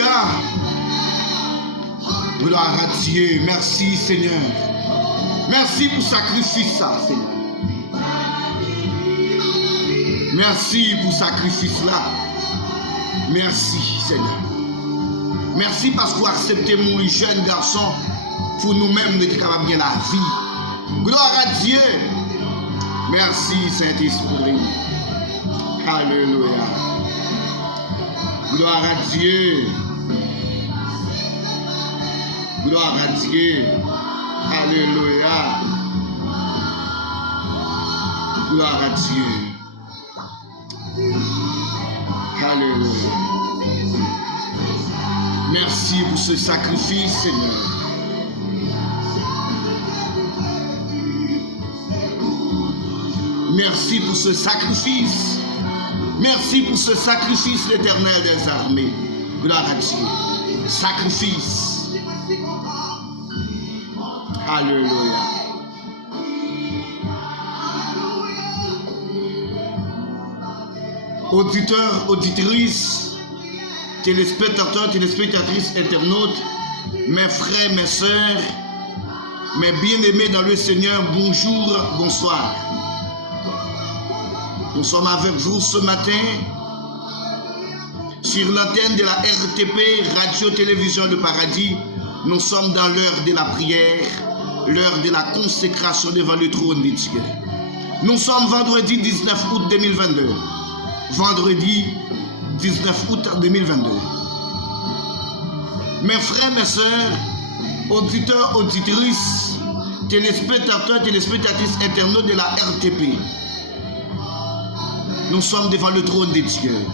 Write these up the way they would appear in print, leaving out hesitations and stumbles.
Alléluia. Gloire à Dieu. Merci Seigneur. Merci pour le sacrifice, ça, Seigneur. Merci pour le sacrifice là. Merci Seigneur. Merci parce que vous acceptez mon jeune garçon pour nous-mêmes d'être capables de la vie. Gloire à Dieu. Merci Saint-Esprit. Alléluia. Gloire à Dieu. Gloire à Dieu. Alléluia. Gloire à Dieu. Alléluia. Merci pour ce sacrifice, Seigneur. Merci pour ce sacrifice. Merci pour ce sacrifice, l'Éternel des armées. Gloire à Dieu. Sacrifice. Alléluia. Auditeurs, auditrices, téléspectateurs, téléspectatrices, internautes, mes frères, mes sœurs, mes bien-aimés dans le Seigneur, bonjour, bonsoir. Nous sommes avec vous ce matin sur l'antenne de la RTP, Radio-Télévision Le Paradis. Nous sommes dans l'heure de la prière, l'heure de la consécration devant le trône de Dieu. Nous sommes vendredi 19 août 2022. Vendredi 19 août 2022. Mes frères, mes sœurs, auditeurs, auditrices, téléspectateurs, téléspectatrices, internautes de la RTP, nous sommes devant le trône de Dieu.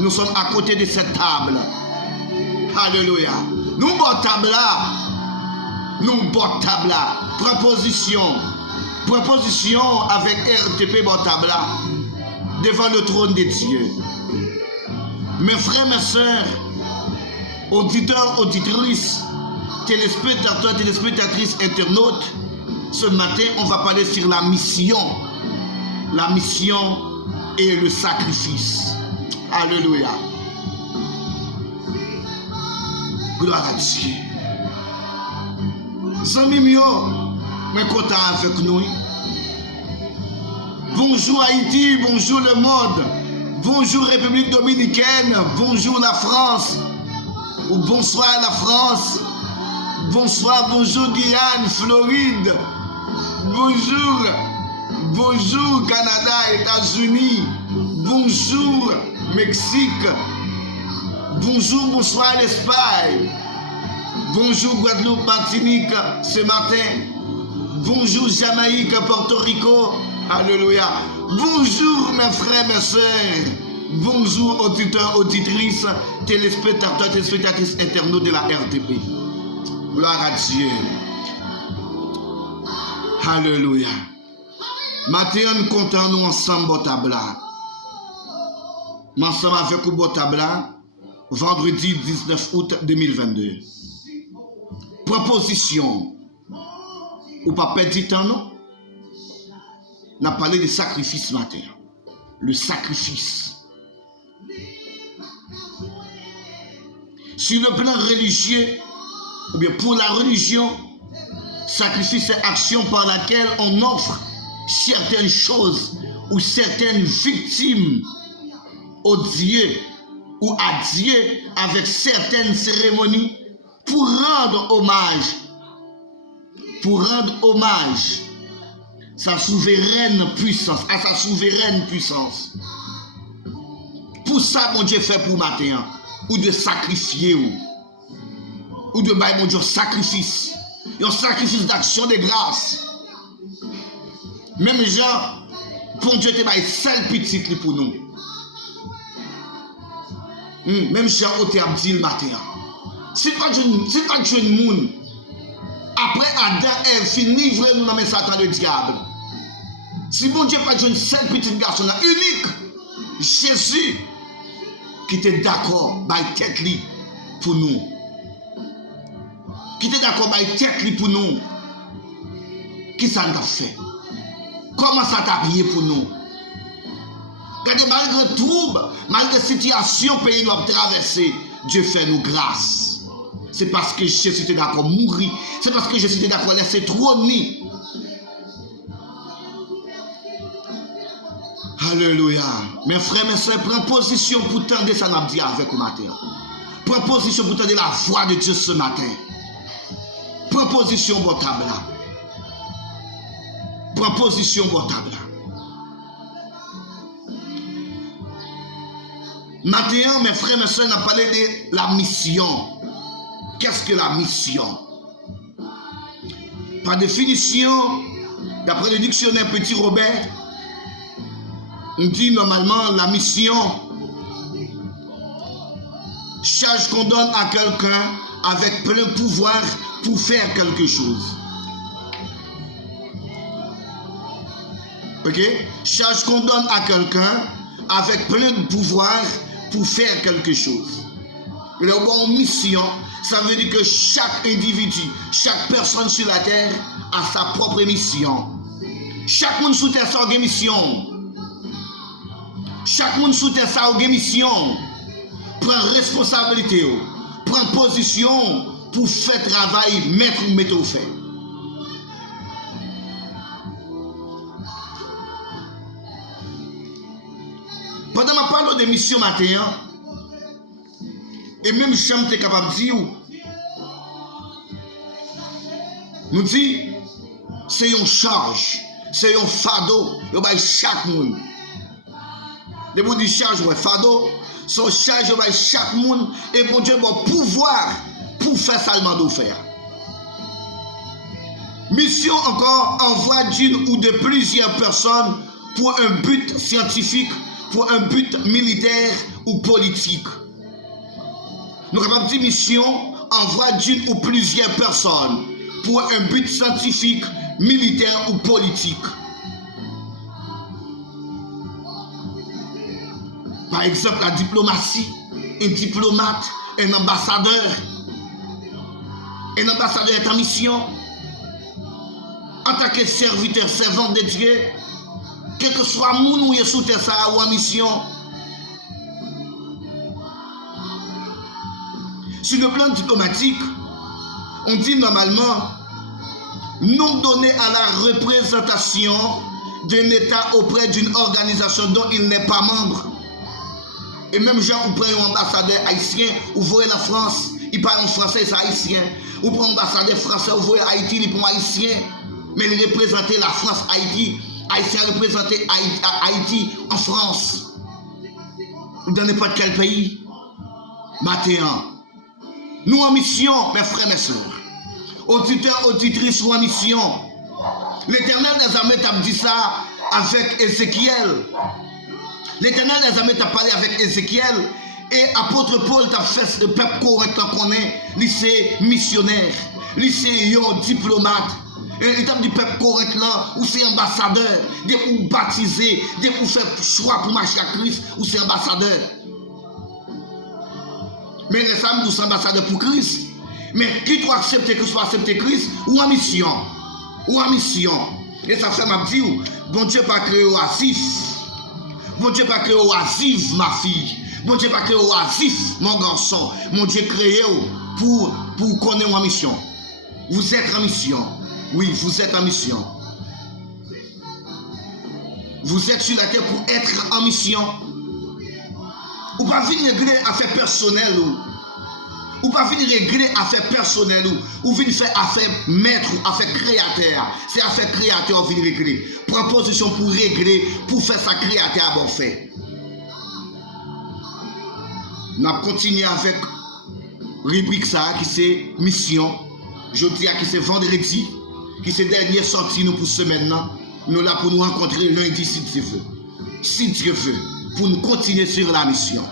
Nous sommes à côté de cette table. Alléluia. Nous bon table là. Nous bon table là. Proposition avec RTP bon table là. Devant le trône de Dieu. Mes frères, mes sœurs, auditeurs, auditrices, téléspectateurs, téléspectatrices, internautes, ce matin, on va parler sur la mission. La mission et le sacrifice. Alléluia. Gloire à Dieu. Zami mio, mais content avec nous. Bonjour Haïti, bonjour le monde, bonjour République Dominicaine, bonjour la France, ou bonsoir la France, bonsoir, bonjour Guyane, Floride, bonjour Canada, États-Unis, bonjour Mexique, bonsoir l'Espagne, bonjour Guadeloupe, Martinique ce matin, bonjour Jamaïque, Porto Rico. Alléluia. Bonjour mes frères, mes sœurs. Bonjour auditeurs, auditrices, téléspectateurs, téléspectatrices, internautes de la RTP. Gloire à Dieu. Alléluia. Matin, nous comptons nous ensemble au tabla. Ensemble avec vous au tabla, vendredi 19 août 2022. Proposition. Ou pas perdre du temps, non? On a parlé de sacrifice matin. Le sacrifice. Sur le plan religieux, ou bien pour la religion, sacrifice est action par laquelle on offre certaines choses ou certaines victimes au Dieu ou à Dieu avec certaines cérémonies pour rendre hommage. Sa souveraine puissance, à sa souveraine puissance. Pour ça, mon Dieu fait pour matin, ou de sacrifier, ou de bailler mon Dieu sacrifice, un sacrifice d'action de grâce. Même gens, bon Dieu te baille seul petit pour nous. Même gens, on te dit le matin. Si pas de monde, après Adam et fini livrer nous dans Satan le diable. Si bon Dieu pas de seul petit garçon là, unique, Jésus, qui était d'accord, by tête li pour nous. Qui était d'accord, by tête li pour nous. Qui ça nous a fait? Comment ça t'a prié pour nous? Regardez, malgré trouble, malgré situation pays nous a traversé, Dieu fait nous grâce. C'est parce que Jésus était d'accord mourir. C'est parce que Jésus était d'accord laisser trôner. Alléluia. Mes frères, mes soeurs, prends position pour tendre ça n'a dit avec vous matin. Prends position pour tendre la voix de Dieu ce matin. Prends position pour table là. Prends position pour table là. Maintenant, mes frères, mes soeurs, on a parlé de la mission. Qu'est-ce que la mission? Par définition, d'après le dictionnaire Petit Robert, on dit normalement la mission, charge qu'on donne à quelqu'un avec plein pouvoir pour faire quelque chose. Ok? Charge qu'on donne à quelqu'un avec plein de pouvoir pour faire quelque chose. Et là, bon, mission, ça veut dire que chaque individu, chaque personne sur la terre a sa propre mission. Chaque monde sous terre a une mission. Chaque monde sous terre a une mission. Prend responsabilité, prend position pour faire travail, mettre au fait. Pendant que je parle de mission matin, et même je suis capable de dire, nous dit, c'est une charge, c'est un fardeau, il y a chaque monde. Les mots de charge, ouais, fardeau, son charge, il y a chaque monde, et bon Dieu va pouvoir pour faire ça le mandat faire. Mission encore envoie d'une ou de plusieurs personnes pour un but scientifique, pour un but militaire ou politique. Nous avons dit mission envoie d'une ou plusieurs personnes pour un but scientifique, militaire ou politique. Par exemple, la diplomatie, un diplomate, un ambassadeur. Un ambassadeur est en mission. En tant que serviteur, servant de Dieu, quel que soit le monde où il est sous terre, ça ou en mission. Sur le plan diplomatique, on dit normalement non donné à la représentation d'un État auprès d'une organisation dont il n'est pas membre. Et même gens où prennent un ambassadeur haïtien, ou voyez la France, il parle en français, c'est haïtien. Ou prend un ambassadeur français, ou voyez Haïti, il prend haïtien. Mais il représente la France, Haïti. Haïtien représenté Haïti en France. Ou dans n'importe quel pays. Matin. Nous en mission, mes frères, mes soeurs. Auditeurs, auditrices, ou en mission. L'Éternel des armées t'a dit ça avec Ézéchiel. L'Éternel des armées t'a parlé avec Ézéchiel. Et apôtre Paul t'a fait le peuple correctement qu'on est. Lycée missionnaire. Lycée diplomate. Et il t'a dit peuple correct là. Ou c'est ambassadeur. Dès pour baptiser. Dès pour faire choix pour marcher à Christ. Ou c'est ambassadeur. Mais les femmes, nous sommes ambassadeurs pour Christ. Mais qui doit accepter Christ, soit accepter Christ, ou en mission. Ou en mission. Et ça fait m'a dit, bon Dieu pas créé oasif. Bon Dieu pas créé oasif, ma fille. Bon Dieu pas créé oasif, mon garçon. Mon Dieu créé pour connaître en mission. Vous êtes en mission. Oui, vous êtes en mission. Vous êtes sur la terre pour être en mission. Ou pas venir régler affaires personnelles ou pas venir régler affaires personnelles ou venir faire affaires maître ou affaires créateur. C'est affaires créateur venir régler. Prends position pour régler, pour faire sa créateur à bon fait. On a continué avec rubrique ça qui c'est mission. Je dis à qui c'est vendredi, qui c'est dernière sortie nous pour semaine là. Nous là pour nous rencontrer lundi si Dieu veut. Si Dieu veut. Pour nous continuer sur la mission.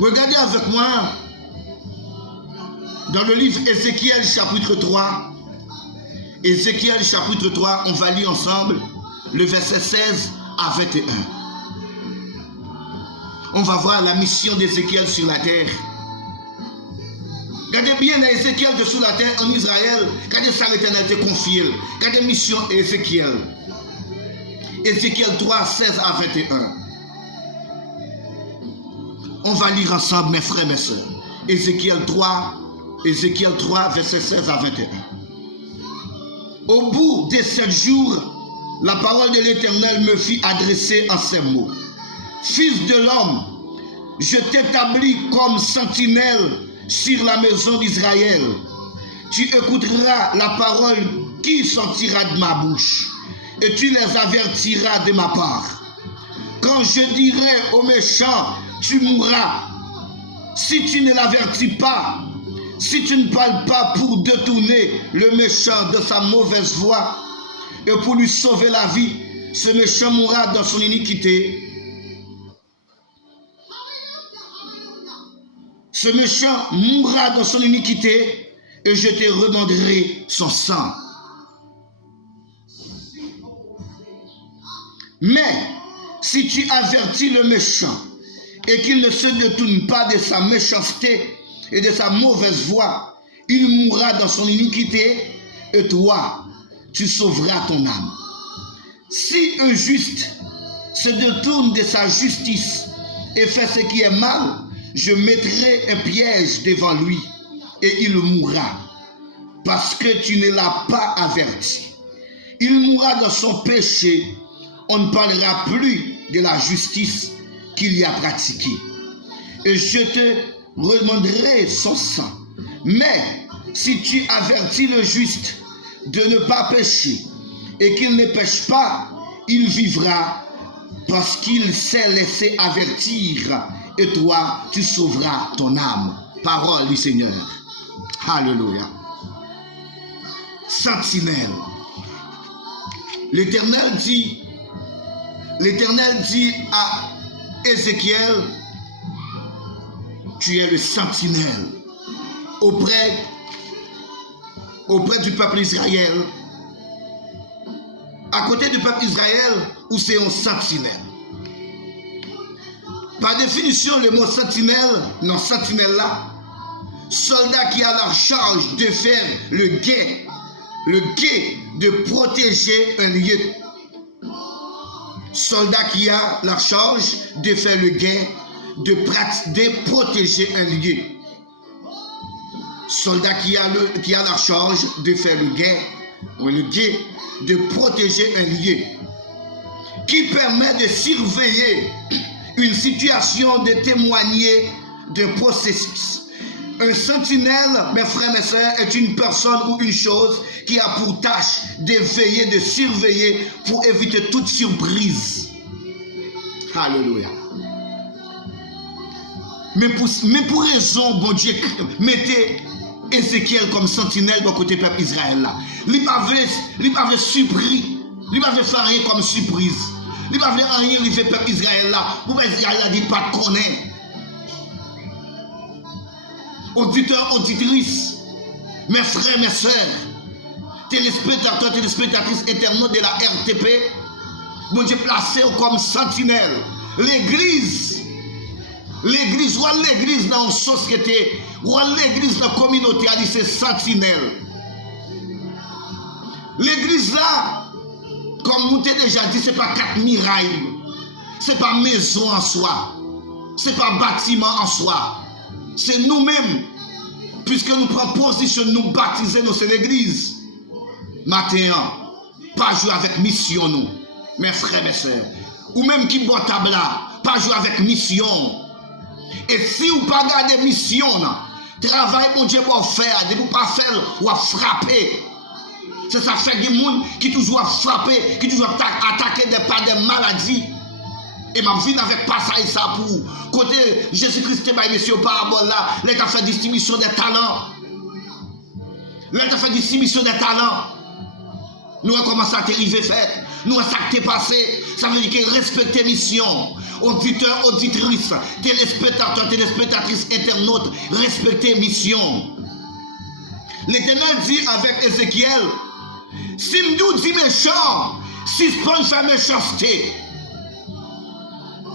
Regardez avec moi dans le livre Ézéchiel chapitre 3. Ézéchiel chapitre 3, on va lire ensemble le verset 16 à 21. On va voir la mission d'Ézéchiel sur la terre. Regardez bien Ézéchiel de sur la terre en Israël. Regardez ça l'Éternel te confie. Regardez mission Ézéchiel. Ézéchiel 3, 16 à 21. On va lire ensemble, mes frères, mes sœurs. Ézéchiel 3, verset 16 à 21. Au bout des 7 jours, la parole de l'Éternel me fit adresser en ces mots. Fils de l'homme, je t'établis comme sentinelle sur la maison d'Israël. Tu écouteras la parole qui sortira de ma bouche et tu les avertiras de ma part. Quand je dirai aux méchants, tu mourras, si tu ne l'avertis pas, si tu ne parles pas pour détourner le méchant de sa mauvaise voie et pour lui sauver la vie, ce méchant mourra dans son iniquité. Ce méchant mourra dans son iniquité et je te redemanderai son sang. Mais si tu avertis le méchant et qu'il ne se détourne pas de sa méchanceté et de sa mauvaise voie, il mourra dans son iniquité et toi, tu sauveras ton âme. Si un juste se détourne de sa justice et fait ce qui est mal, je mettrai un piège devant lui et il mourra parce que tu ne l'as pas averti. Il mourra dans son péché. On ne parlera plus de la justice qu'il y a pratiquée. Et je te redemanderai son sang. Mais si tu avertis le juste de ne pas pécher et qu'il ne pêche pas, il vivra parce qu'il s'est laissé avertir et toi, tu sauveras ton âme. Parole du Seigneur. Alléluia. Sentinelle. L'Éternel dit à Ézéchiel, tu es le sentinelle auprès du peuple Israël. À côté du peuple Israël, où c'est un sentinelle. Par définition, le mot sentinelle, non, sentinelle là, soldat qui a la charge de faire le guet de protéger un lieu. Soldat qui a la charge de faire le guet de protéger un lieu. Soldat qui a la charge de faire le guet de protéger un lieu. Qui permet de surveiller une situation, de témoigner d'un processus. Un sentinelle, mes frères et mes sœurs, est une personne ou une chose qui a pour tâche de veiller, de surveiller pour éviter toute surprise. Alléluia. Mais pour raison, bon Dieu, mettez Ézéchiel comme sentinelle de côté peuple Israël là. Il pas surpris, il pas faire rien comme surprise. Il pas rien arriver peuple Israël là. Pour Israël là dit pas de connaître. Auditeurs, auditrices, mes frères, mes sœurs, téléspectateurs, téléspectatrices, internautes de la RTP, bon Dieu placé comme sentinelle. L'église, ou l'église dans la société, ou l'église dans la communauté, c'est sentinelle. L'église là, comme nous t'ai déjà dit, ce n'est pas 4 murailles, ce n'est pas maison en soi, ce n'est pas bâtiment en soi. C'est nous-mêmes, puisque nous prenons position, nous baptiser dans cette église. Matin, pas jouer avec mission, nous, mes frères, mes sœurs. Ou même qui boit table là, pas jouer avec mission. Et si vous ne pas garder mission, travail, mon Dieu, pour faire, de ne pas faire ou à frapper. C'est ça fait des gens qui toujours frapper, qui toujours attaquer des maladies. Et ma vie avec passage ça pour côté Jésus-Christ, monsieur parabole là, les qui a fait distribution des talents. Les qui a fait distribution des talents. Nous avons commencé à arriver fait. Nous avons ça qui est passé. Ça veut dire que respecter mission. Auditeurs, auditrices, téléspectateurs, téléspectatrices, internautes, respecter mission. L'Éternel dit avec Ézéchiel, si nous dit méchant, suspend sa méchanceté.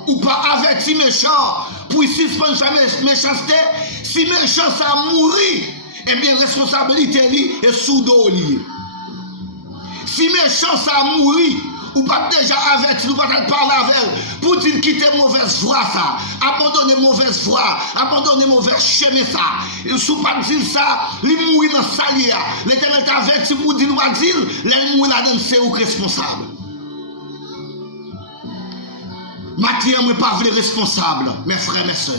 Ou pas averti méchant pour suspendre sa méchanceté, si méchant ça mourit, eh bien responsabilité li est sous dos li. Si méchant ça mourit, ou pas déjà averti, ou pas parler avec elle, pour dire quitter mauvaise voie ça, abandonner mauvaise voie, abandonner mauvais chemin ça. Et si pas dire ça, il mourir dans sa lia. L'Éternel t'a averti pour dire, pas dire, il mourir là-dedans, c'est vous responsable. Maintenant, je ne suis pas responsable, mes frères, mes sœurs.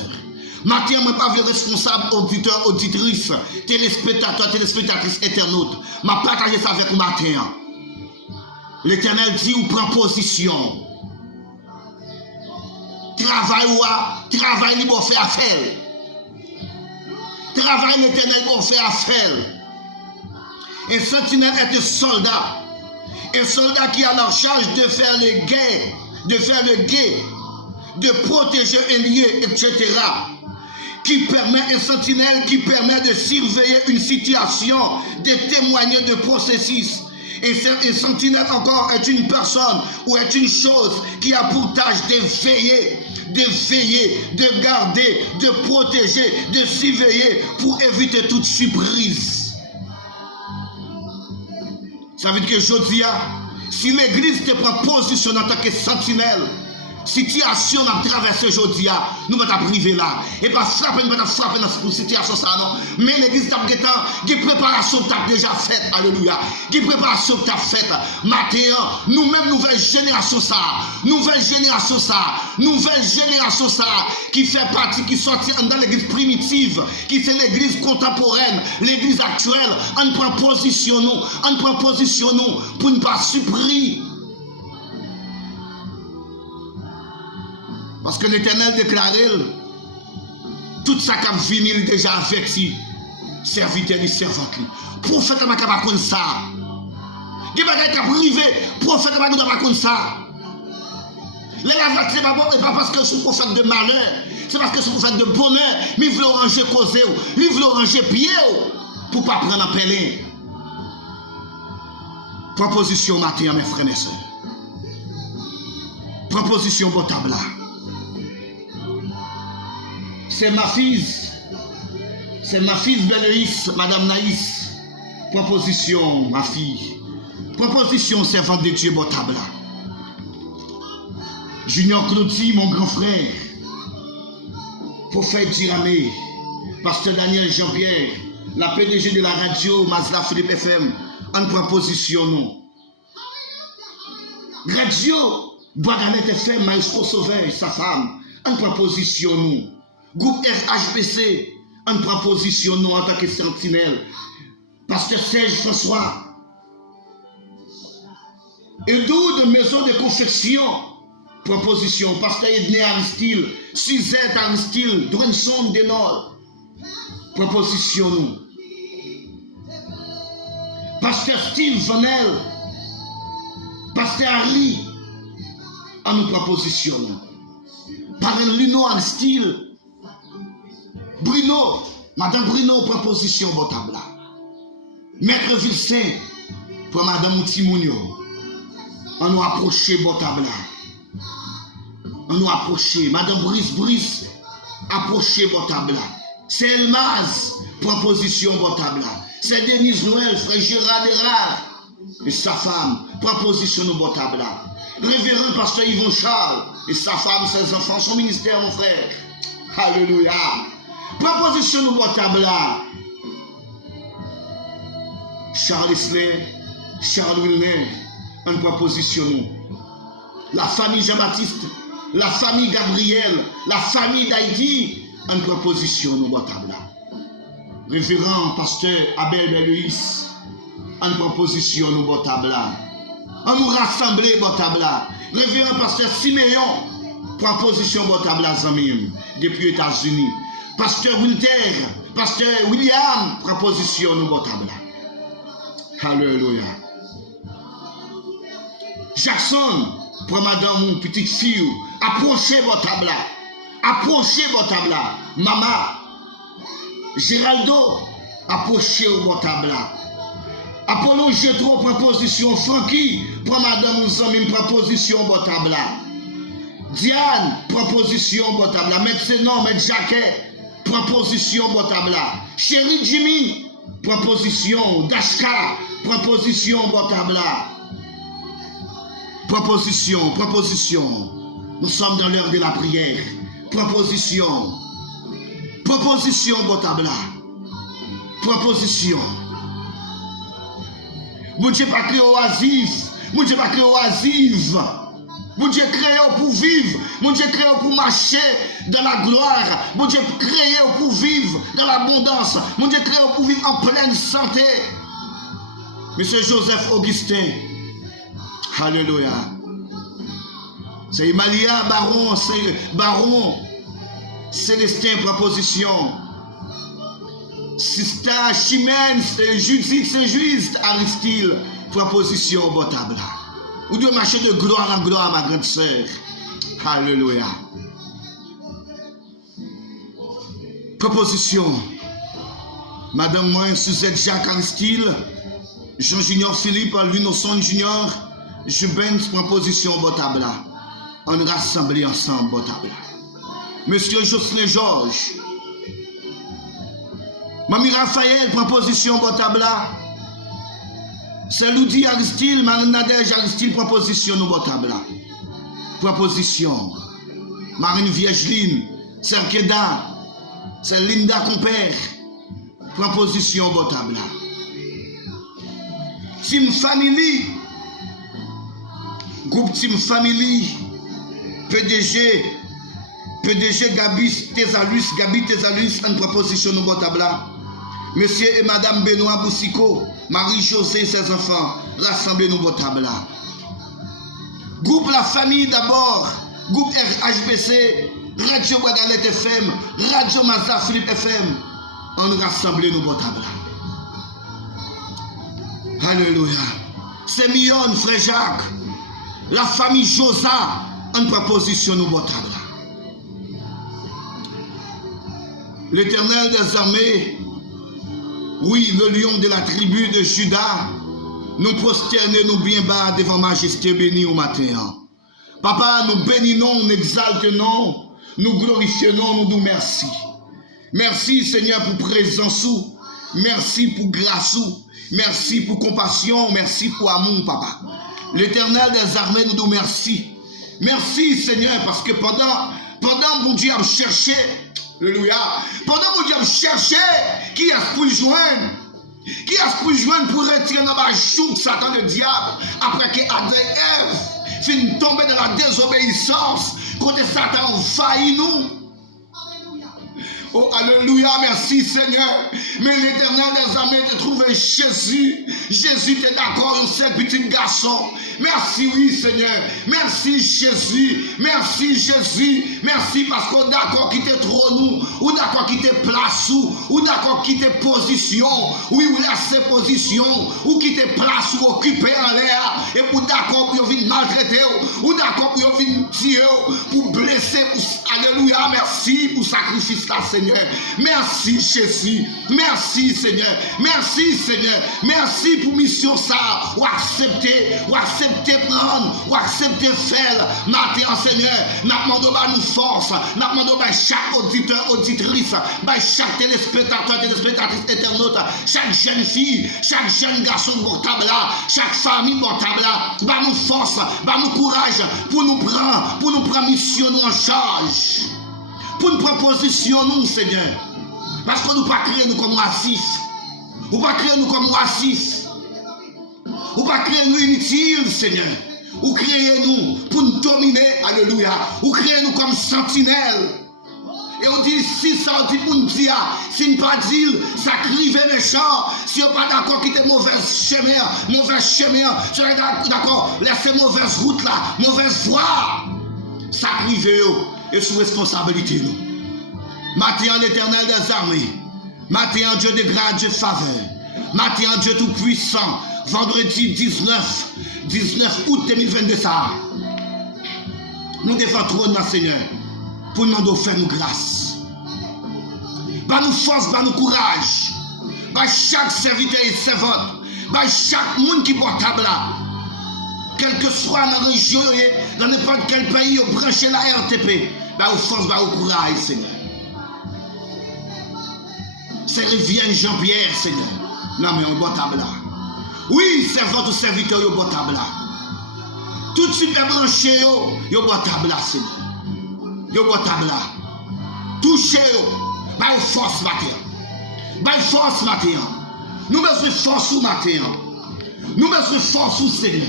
Maintenant, je ne suis pas responsable, auditeurs, auditrices, téléspectateurs, téléspectatrices, internautes. Je vais partager ça avec vous maintenant. L'Éternel dit, ou prend position. Travail, il va faire affaire. Travail, l'Éternel va faire affaire. Un sentinelle est un soldat. Un soldat qui a la charge de faire le guet, de protéger un lieu, etc. Qui permet un sentinelle qui permet de surveiller une situation, de témoigner de processus. Et un sentinelle encore est une personne ou est une chose qui a pour tâche de veiller, de garder, de protéger, de surveiller pour éviter toute surprise. Ça veut dire que je dis, si l'église te prend position en tant que sentinelle, situation à traverser aujourd'hui, nous allons te priver là. Et pas frapper, nous allons frapper dans cette situation, ça non. Mais l'église t'a des préparations que tu as déjà faites, alléluia. Des préparations que tu as faites. Maintenant, nous-mêmes, nouvelle génération, qui fait partie, qui sortit dans l'église primitive, qui c'est l'église contemporaine, l'église actuelle, on prend position, pour ne pas surpris. Parce que l'Éternel déclarait, tout ça qui a fini, il déjà averti, serviteur et servante. Prophète n'a pas comme ça. Il n'y a pas de privé, prophète n'a pas comme ça. Les avertis, ce n'est pas parce que je suis prophète de malheur, c'est parce que je suis prophète de bonheur, mais il veut ranger causer, il veut ranger pied pour ne pas prendre un pélin. Proposition matin, mes frères et sœurs. Proposition Botabla. C'est ma fille Belle-Naïs, Madame Naïs. Proposition, ma fille. Proposition, servante de Dieu Botabla. Junior Cloty, mon grand frère. Prophète Diramé, Pasteur Daniel Jean-Pierre, la PDG de la radio Mazda Philippe FM, en proposition, non. Radio, Bois-Garnet FM, Maestro Sauveur, sa femme, en proposition, non. Groupe RHPC, en proposition, non, en tant que sentinelle. Pasteur Serge François. Et d'où de maison de confection, proposition. Pasteur Edné Aristide, Suzette Aristide, Drenson de Nord. Proposition, non. Pasteur Steve Vanel, Pasteur Harry, en nous proposition. Parrain Lino Aristide, Bruno, Madame Bruno, proposition Botabla. Maître Vilsain, pour Madame Moutimounio. On nous approche Botabla. On nous approche. Madame Brice, approche Botabla. C'est Elmaz, proposition Botabla. C'est Denise Noël, frère Gérard Erard. Et sa femme, proposition nous Botabla. Révérend pasteur Yvon Charles et sa femme, ses enfants, son ministère, mon frère. Alléluia. Proposition nous Botabla. Charles Isley, Charles Wilner, en proposition nous. La famille Jean-Baptiste, la famille Gabriel, la famille d'Haïti, en proposition nous Botabla. Révérend pasteur Abel Beluis, en proposition nous Botabla. On nous rassemble Botabla. Révérend pasteur Siméon, proposition Botabla Zamim, depuis les États-Unis. Pasteur Wilter, pasteur William, proposition nous Botabla. Alléluia. Jackson, pour madame, petite fille, approchez Botabla. Approchez Botabla. Maman, Géraldo, approchez Botabla. Apollon Jetro, proposition. Francky, pour madame Ouzamim, proposition Botabla. Diane, proposition Botabla. Maître Maître Jacquet, proposition Botabla. Chéri Jimmy, proposition. Dashka, proposition Botabla. Proposition, proposition. Nous sommes dans l'heure de la prière. Proposition. Proposition, Botabla. Proposition. Mon Dieu pas créé oasif. Mon Dieu pas créé oasif. Mon Dieu créé pour vivre. Mon Dieu créé pour marcher dans la gloire. Mon Dieu créé pour vivre dans l'abondance. Mon Dieu créé pour vivre en pleine santé. Monsieur Joseph Augustin. Alléluia. C'est Imalia Baron, c'est Baron Célestin Proposition. Sista Chimène, Judith Saint-Just, Aristide Proposition Botabla. Vous devez marcher de gloire en gloire, ma grande sœur. Alléluia. Proposition. Madame Moin, Suzette Jacques Aristide, Jean Junior Philippe, Lunosson Junior, Jubens Proposition Botabla. On rassemble ensemble Botabla. Monsieur Jocelyn Georges, Mamie Raphaël Proposition Botabla. C'est Loudi Aristide, Marine Nadège Aristide Proposition nous Botabla. Proposition. Marine Viergeline, c'est Keda, c'est Linda Compère. Proposition Botabla. Team Family, groupe Team Family, PDG Gabi Tesalus, en proposition nous Botabla. Monsieur et Madame Benoît Boussiko, Marie-Josée et ses enfants, rassemblez nous Botabla. Groupe La Famille d'abord, groupe RHBC, Radio Guagalette FM, Radio Mazda Philippe FM, on rassemble nous Botabla. Alléluia. C'est Millon, Frère Jacques, la famille Josa, en proposition nous Botabla. L'Éternel des armées, oui, le lion de la tribu de Juda, nous prosternons bien bas devant majesté bénie au matin. Papa, nous bénissons, nous exaltons, nous glorifions, nous disons merci. Merci Seigneur pour présence, merci pour grâce, merci pour compassion, merci pour amour, Papa. L'Éternel des armées nous dit merci. Merci Seigneur, parce que pendant mon Dieu a cherché, alléluia, pendant mon Dieu a cherché, qui est-ce pour joindre? Qui est-ce pour joindre pour retirer dans la joue Satan le diable, après que Adam et Ève finissent tomber dans la désobéissance, côté Satan envahit nous. Oh, alléluia, merci Seigneur. Mais l'Éternel des armées te trouvé Jésus. Jésus était d'accord, un seul petit garçon. Merci, oui Seigneur. Merci Jésus. Merci Jésus. Merci parce qu'on d'accord qui te trône nous. Ou d'accord qui te place ou d'accord qui te position. Oui, ou laisse position. Ou qui te place ou occupé en l'air. Et pour d'accord pour venir maltraiter. Ou d'accord pour venir tuer. Pour blesser. Alléluia, merci pour sacrifice là Seigneur. Merci Jésus. Merci Seigneur. Merci Seigneur. Merci pour mission ça. Ou accepter prendre. Ou accepter faire. Matin Seigneur. Nous demandons nous force. Nous demandons chaque auditeur, auditrice. Chaque téléspectateur, téléspectatrice, internaute. Chaque jeune fille. Chaque jeune garçon portable là. Chaque famille portable là. Nous force. Nous courage. Pour nous prendre mission nous en charge. Pour une proposition, nous, Seigneur. Parce que nous ne pas créer nous comme racistes. Ou pas créer nous comme racistes. Ou pas créer nous inutiles, Seigneur. Ou créer nous pour nous dominer. Alléluia. Ou créer nous comme sentinelles. Et on dit, si ça on dit pour nous dire, si nous pas dire, ça crive méchant. Si on pas d'accord quitter mauvaise chemin, si on est d'accord, laissez mauvaise route là, mauvaise voie. Ça crive et sous responsabilité nous. Matin l'Éternel des armées, matin Dieu de grâce, Dieu de faveur, matin Dieu tout puissant, vendredi 19 août 2022 ça. Nous devons trône Seigneur pour nous demander faire nous grâce. Par nous force, par nous courage, par chaque serviteur et servante, par chaque monde qui porte là. Quel que soit dans la région, dans n'importe quel pays, vous branchez la RTP, bah vous force, bah vous courage, Seigneur. C'est Rivière Jean-Pierre, Seigneur. Non, mais on boit table là. Oui, servante ou serviteur, on boit table là. Tout super branché, yo boit table là, Seigneur. Yo boit table là. Touchez, by force matin. By force matin. Nous besoin de force ou matin. Nous besoin de force ou Seigneur.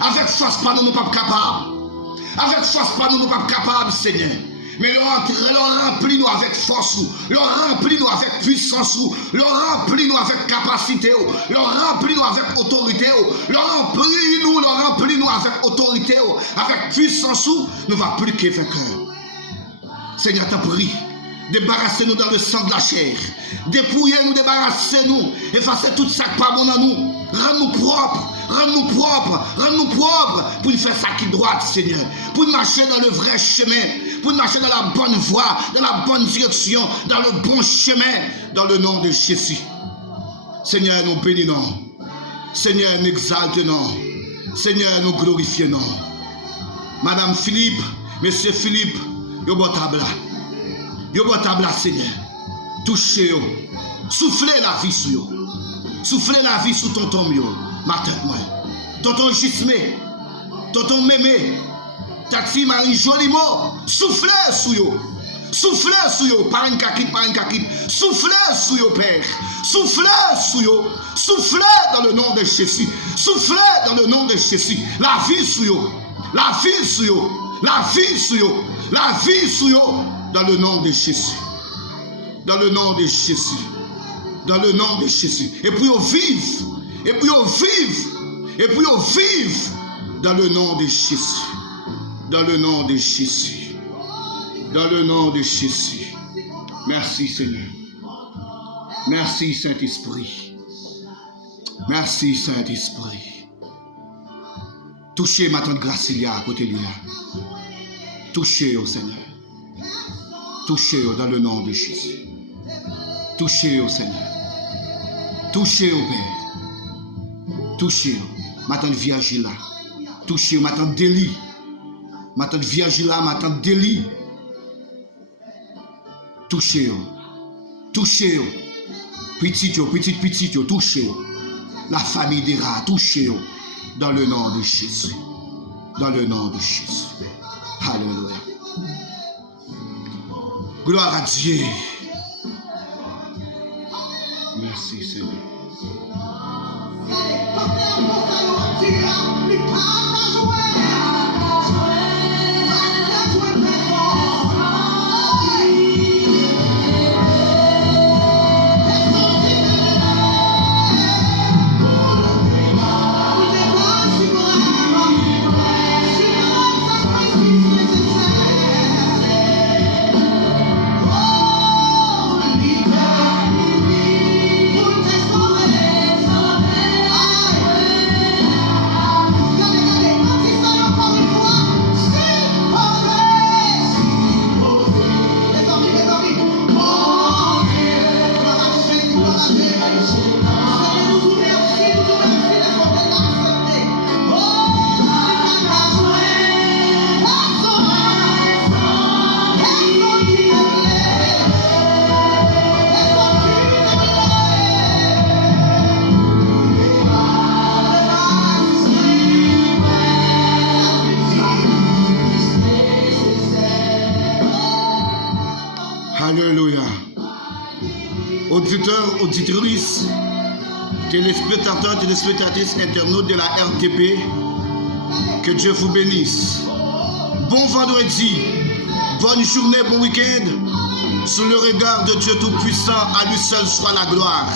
Avec force pas nous pas capables. Avec force pas nous pas capables, Seigneur. Mais leur remplit nous avec force, leur remplit nous avec puissance, leur remplit nous avec capacité, leur remplit nous avec autorité, leur remplit nous avec autorité, avec puissance, nous va plus que vainqueur. Seigneur, t'as pris. Débarrassez-nous dans le sang de la chair. Dépouillez-nous, débarrassez-nous. Effacez tout ça qui pas bon en nous. Rends-nous propres. Rends-nous propres. Rends-nous propres. Pour nous faire ça qui est droit, Seigneur. Pour nous marcher dans le vrai chemin. Pour nous marcher dans la bonne voie. Dans la bonne direction. Dans le bon chemin. Dans le nom de Jésus. Seigneur, nous bénissons. Seigneur, nous exaltons. Seigneur, nous glorifions. Madame Philippe, Monsieur Philippe, yo bon table. Yo bon table, Seigneur. Touchez yo. Soufflez la vie sur yo. Soufflez la vie sur tonton yo. Matin moi. Tonton Gismé. Tonton Mémé. Tati Marie Jolimo. Soufflez sur yo. Soufflez sur yo. Par une kakip. Soufflez sur yo, Père. Soufflez sur yo. Soufflez dans le nom de Jésus. Soufflez dans le nom de Jésus. La vie sur yo. La vie sur yo. La vie sur yo. La vie sur yo. Dans le nom de Jésus. Dans le nom de Jésus. Dans le nom de Jésus. Et puis on vive. Et puis on vive. Et puis on vive. Dans le nom de Jésus. Dans le nom de Jésus. Dans le nom de Jésus. Merci Seigneur. Merci Saint-Esprit. Merci Saint-Esprit. Touchez ma tante Gracilia à côté de lui. Touchez au Seigneur. Touchez-le dans le nom de Jésus. Touchez-le, Seigneur. Touchez-le, Père. Touchez-le. Ma tante Virginia. Touchez-le, ma tante Délie. Ma tante Virginia, ma tante Délie. Touchez-le. Touchez-le. Petit, touchez-le. La famille des rats, touchez-le. Dans le nom de Jésus. Dans le nom de Jésus. Alléluia. Gloire à Dieu. Merci Seigneur. Alléluia. Auditeurs, auditrices, téléspectateurs, téléspectatrices, internautes de la RTP, que Dieu vous bénisse. Bon vendredi, bonne journée, bon week-end. Sous le regard de Dieu Tout-Puissant, à lui seul soit la gloire.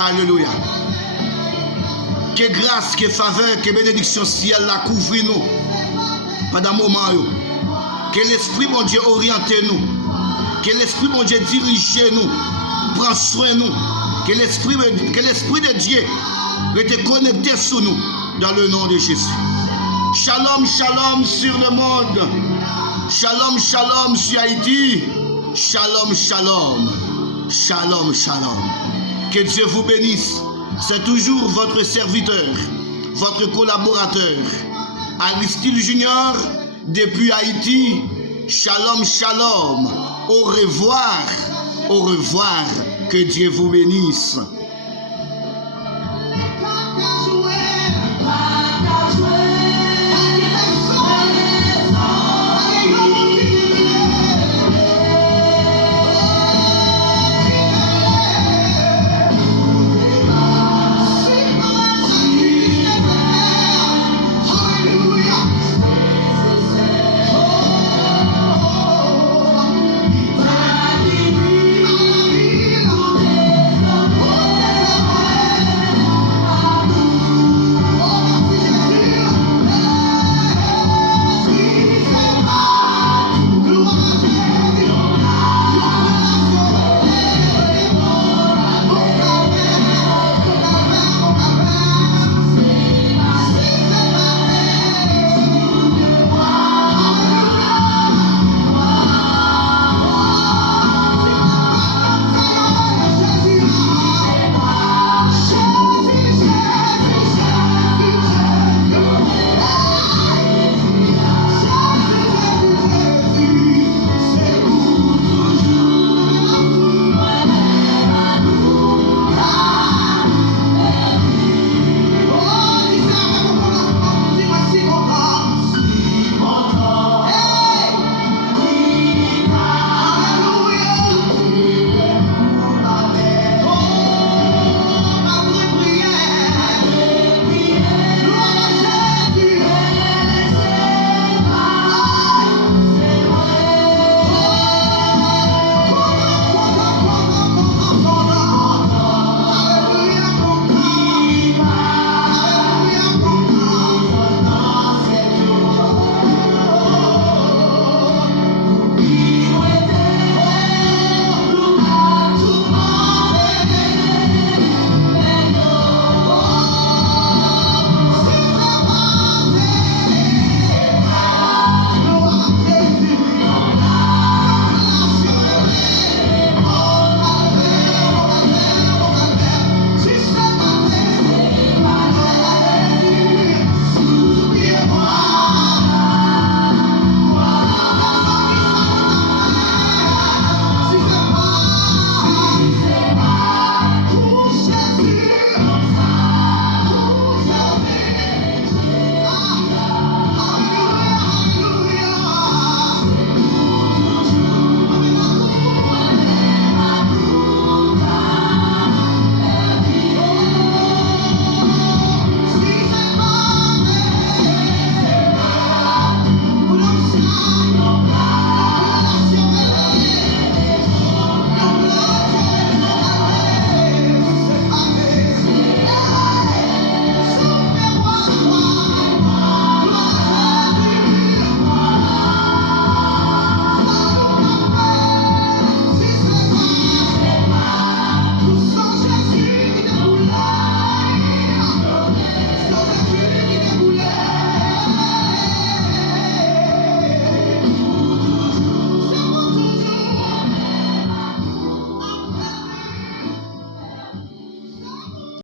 Alléluia. Que grâce, que faveur, que bénédiction ciel la couvre nous pendant un moment. Que l'Esprit mon Dieu oriente nous. Que l'Esprit mon Dieu dirige nous. Prend soin de nous. Que l'Esprit de Dieu reste connecté sur nous. Dans le nom de Jésus. Shalom, shalom sur le monde. Shalom, shalom sur Haïti. Shalom, shalom. Shalom, shalom. Que Dieu vous bénisse. C'est toujours votre serviteur, votre collaborateur, Aristide Junior, depuis Haïti. Shalom, shalom. Au revoir. Au revoir. Que Dieu vous bénisse.